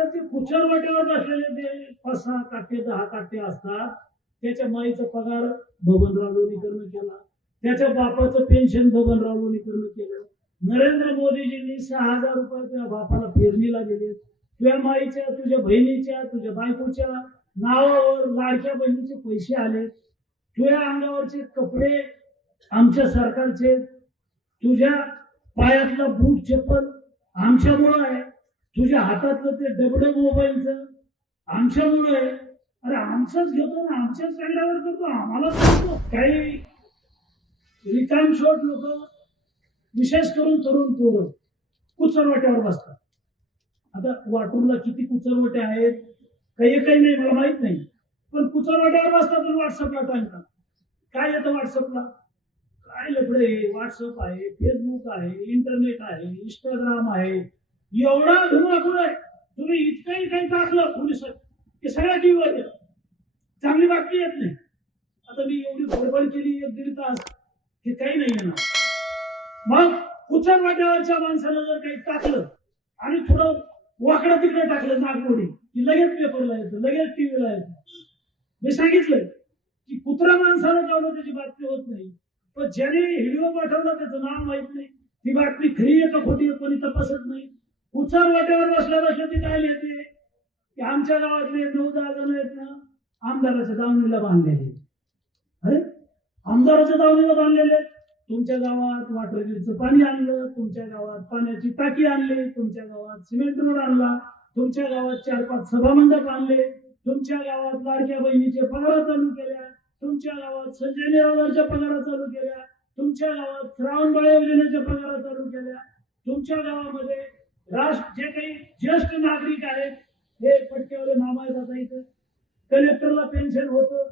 आता ते कुचरवाट्यावर बसलेले ते 5-6 काटे 10 काटे असतात. त्याच्या माईचा पगार बबनराव लोणीकरनं केला, त्याच्या बापाचं पेन्शन बबनराव लोणीकरनं केलं. नरेंद्र मोदीजींनी 6,000 रुपये तुझ्या बापाला पेरणीला दिले. तुझ्या माईच्या, तुझ्या बहिणीच्या, तुझ्या बायकोच्या नावावर लाडक्या बहिणीचे पैसे आले. तुझ्या अंगावरचे कपडे आमच्या सरकारचे, तुझ्या पायातला बूट चप्पल आमच्यामुळं आहे, तुझ्या हातातलं ते डबडं मोबाईलचं आमच्यामुळं आहे. अरे आमचंच घेतो ना, आमच्याच सगळ्यावर करतो, आम्हाला करतो. काही रिकामछोट लोक, विशेष करून तरुण पोरं कुचरवाट्यावर बसतात. आता वाटूरला किती कुचरवाटे आहेत काही नाही मला माहित नाही, पण कुचरवाट्यावर बसतात आणि व्हॉट्सअपला टाकतात. काय येतं व्हॉट्सअपला? काय लफडे. व्हॉट्सअप आहे, फेसबुक आहे, इंटरनेट आहे, इंस्टाग्राम आहे, एवढा धुमाकूळ आहे. तुम्ही इतकंही काही टाकलं पोलिस की सगळ्या टीव्हीवर येतं, चांगली बातमी येत नाही. आता मी एवढी बडबड केली 1-1.5 तास, हे काही नाही येणार. मग कुचरवाट्यावरच्या माणसानं जर काही टाकलं आणि थोडं वाकडं तिकडे टाकलं नागमोडी की लगेच पेपरला येतं, लगेच टीव्हीला येतं. मी सांगितलंय की कुत्रा माणसाला जाऊन त्याची बातमी होत नाही, पण ज्याने व्हिडिओ पाठवला त्याचं नाव माहित नाही, ती बातमी खरी आहे का खोटी आहे कोणी तपासत नाही. कुचरवाट्यावर बसल्या बसल्या ती काय लिहिते की आमच्या गावातले 9-10 जण आहेत ना आमदाराच्या दावणीला बांधलेले. अरे आमदाराच्या दावणीला बांधलेले. तुमच्या गावात वॉटर ग्रीडचं पाणी आणलं, तुमच्या गावात पाण्याची टाकी आणली, तुमच्या गावात सिमेंट रोड आणला, तुमच्या गावात 4-5 सभामंडप आणले, तुमच्या गावात लाडक्या बहिणीचे पगार चालू केल्या, तुमच्या गावात संजय निराधारच्या पगार चालू केल्या, तुमच्या गावात श्रावणबाळ योजनेच्या पगार चालू केल्या, तुमच्या गावामध्ये जे काही ज्येष्ठ नागरिक आहेत हे पट्ट्यावाले मामा आहेत. आता इथं कलेक्टरला पेन्शन होतं,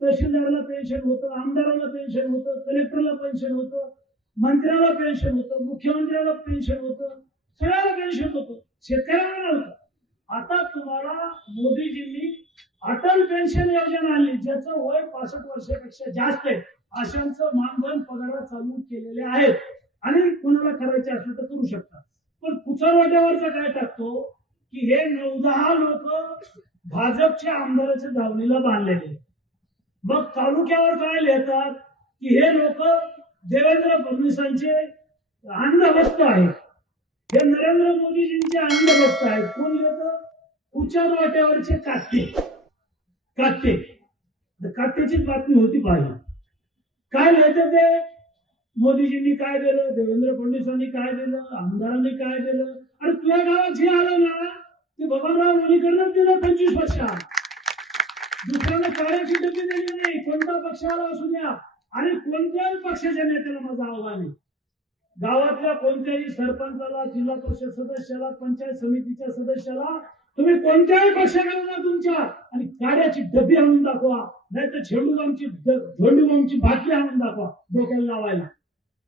तहसीलदाराला पेन्शन होतं, आमदाराला पेन्शन होतं, कलेक्टरला पेन्शन होतं, मंत्र्याला पेन्शन होतं, मुख्यमंत्र्याला पेन्शन होतं, सगळ्याला पेन्शन होतं, शेतकऱ्याला नव्हतं. आता तुम्हाला मोदीजींनी अटल पेन्शन योजना आणली, ज्याचं वय 65 वर्षापेक्षा जास्त आहे अशांचं मानधन पगार चालू केलेले आहेत आणि कोणाला करायचे असलं तर करू शकतात. पण कुचरवाट्यावरचा काय टाकतो की हे 9-10 लोक भाजपच्या आमदाराच्या दावणीला बांधलेले. मग तालुक्यावर काय लिहितात की हे लोक देवेंद्र फडणवीसांचे अंधभक्त आहेत, हे नरेंद्र मोदीजींचे अंधभक्त आहेत. कोण लिहितं? कुचरवाट्यावरचे काटे. काट्याचीच बातमी होती पाहिजे. काय लिहितं ते? मोदीजींनी काय दिलं, देवेंद्र फडणवीसांनी काय दिलं, आमदारांनी काय दिलं. आणि तुझ्या गावात जे आलं ना ते बबनराव लोणीकरनं दिलं 25 वर्षात. दुसऱ्यानं कार्याची डबी दिली नाही, कोणता पक्षाला असू द्या आणि कोणत्याही पक्षाच्या नेत्याला माझं आव्हान आहे, गावातल्या कोणत्याही सरपंचाला, जिल्हा परिषद सदस्याला, पंचायत समितीच्या सदस्याला तुम्ही कोणत्याही पक्षाकडे तुमच्या आणि कार्याची डबी आणून दाखवा, नाही तर झेंडूबामची बाटली आणून दाखवा डोक्याला लावायला.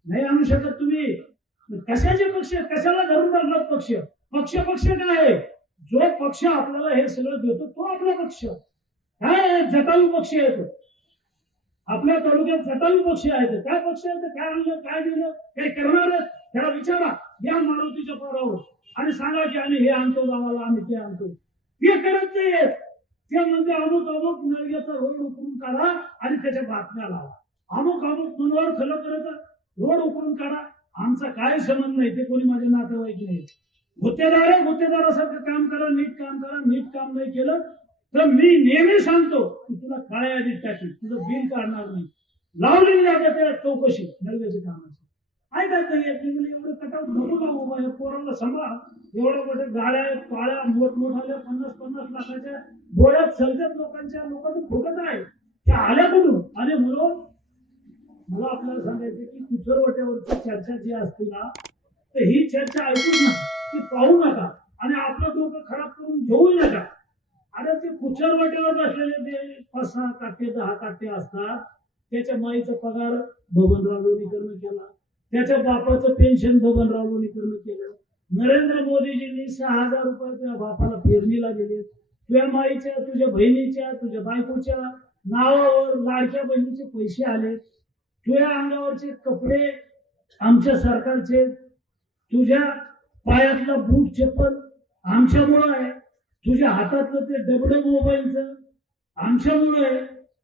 नाही आणू शकत तुम्ही. कशाचे पक्ष, कशाला धरून टाकलात पक्ष? पक्ष काय आहे? जो पक्ष आपल्याला हे सगळं देतो तो आपला पक्ष. काय जटायू पक्ष येतो आपल्या तालुक्यात, जटायू पक्ष आहेत. काय पक्ष आहे? काय आणलं, काय दिलं, काय करणार? त्याला विचारा, या मारुतीच्या पारावर आणि सांगा की आम्ही हे आणतो गावाला, आम्ही ते आणतो. ते करत नाहीये. ते म्हणजे अमुक नळग्याचा रोड उकरून काढा आणि त्याच्या बातम्या लावा, अमुक मनोहर खलकरचा रोड उकरून काढा. आमचा काय संबंध नाही, ते कोणी माझे नातेवाईक नाही. गुत्तेदारासारखं काम करा, नीट काम करा. नीट काम नाही केलं तर मी नेहमी सांगतो की तुला काळ्या यादीत टाकी, तुझं बिल काढणार नाही. लावलेली जाते त्या चौकशी नळग्याच्या कामाची. ऐकत नाही एवढं कटाव नको ना बाबा, पोराला सांभाळा. एवढ्या मोठ्या गाड्या आहेत, काळ्या मोठमोठ्या 50-50 लाखाच्या डोळ्यात सर्जत लोकांचं फुकट आहे. त्या आल्या कुठून आणि म्हणून मला आपल्याला सांगायचं की कुचरवाट्यावरची चर्चा जी असते ना, तर ही चर्चा ऐकूच नका, ती पाहू नका आणि आपलं डोकं खराब करून घेऊ नका. आणि ते कुचरवाट्यावर बसलेले ते 5-6 काटे 10 काटे असतात. त्याच्या माईचा पगार बबनराव लोणीकरनं केला, त्याच्या बापाचं पेन्शन बबनराव लोणीकरनं केलं. नरेंद्र मोदीजींनी 6,000 रुपये तुझ्या बापाला पेरणीला दिले. तुझ्या माईच्या, तुझ्या बहिणीच्या, तुझ्या बायकोच्या नावावर लाडक्या बहिणीचे पैसे आले. तुझ्या अंगावरचे कपडे आमच्या सरकारचे, तुझ्या पायातला बूट चप्पल आमच्यामुळं आहे. तुझ्या हातातलं ते डबडं मोबाईलचं आमच्यामुळे आहे.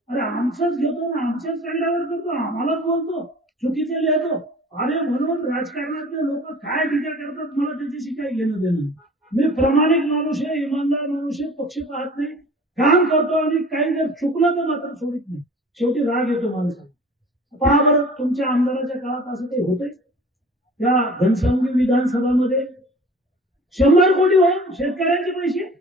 अरे आमचंच घेतो ना, आमच्याच तंडावर करतो, आम्हालाच बोलतो, चुकीचे लिहितो. अरे म्हणून राजकारणातले लोक काय टीका करतात मला त्याच्याशी काही घेणं देणं. मी प्रामाणिक माणूस आहे, इमानदार माणूस आहे, पक्ष पाहत नाही, काम करतो आणि काही जर चुकलं तर मात्र सोडित नाही. शेवटी राग येतो माणसाला. पहा बरं, तुमच्या आमदाराच्या काळात असं काही होतंय? त्या घनसावंगी विधानसभामध्ये 100 कोटी हो शेतकऱ्यांचे पैसे